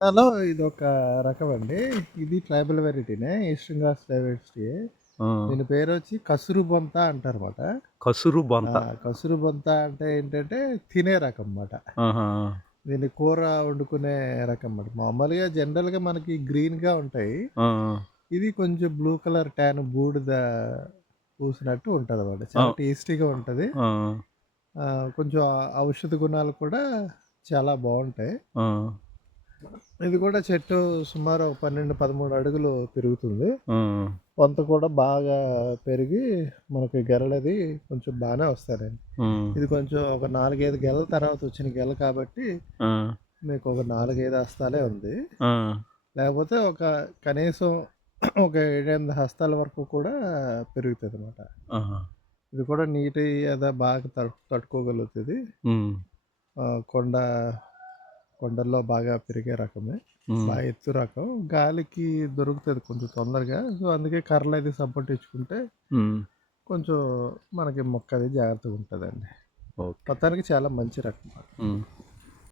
Hello ఇదొక రకం అండి. ఇది ట్రైబల్ వెరైటీనే. ఈస్టర్న్ ఘాట్స్ డైవర్సిటీయే. ఆ! దీని పేరొచ్చి కసురు బొంత అంటారన్నమాట. కసురు బొంత. కసురు బొంత అంటే ఏంటంటే తినే రకం మాట. ఆహా! దీన్ని కూర వండుకునే రకం మాట. మామూలుగా జనరల్‌గా మనకి గ్రీన్‌గా ఉంటాయి. ఆ! ఆ! ఇది కొంచెం బ్లూ కలర్ ట్యాన్ బూడిద పూసినట్టు ఉంటదన్నమాట. ఆ! చాలా టేస్టీగా ఉంటది. ఆ! కొంచెం ఔషధ గుణాలు కూడా చాలా బావుంటాయి. ఆ! ఇది కూడా చెట్టు సుమారు ఒక 12, 13 అడుగులు పెరుగుతుంది. ఆ! పొంత కూడా బాగా పెరిగి మనకి గెలలది కొంచెం బాగానే వస్తాదండి. హ్మ్. ఇది కొంచెం ఒక 4, 5 గెలల తర్వాత వచ్చిన గెల కాబట్టి ఆ! మీకు ఒక 4, 5 హస్తాలే ఉంది. ఆ! లేకపోతే ఒక కనీసం ఒక 7, 8 హస్తాల వరకు కూడా పెరుగుతదనమాట. ఆహా! ఇది కూడా నీటి ఎద బాగా తట్టుకోగలుగుతది. హ్మ్. కొండ కొండల్లో బాగా పెరిగే రకమే. హ్మ్. బాగా ఎత్తు రకం. గాలికి దొరుకుతది కొంచెం తొందరగా. సో, అందుకే కర్రలది సపోర్ట్ ఇచ్చుకుంటే హ్మ్. కొంచెం మనకి మొక్క అది జాగ్రత్తగా ఉంటదండి. ఓకే. మొత్తానికి చాలా మంచి రకం. హ్మ్.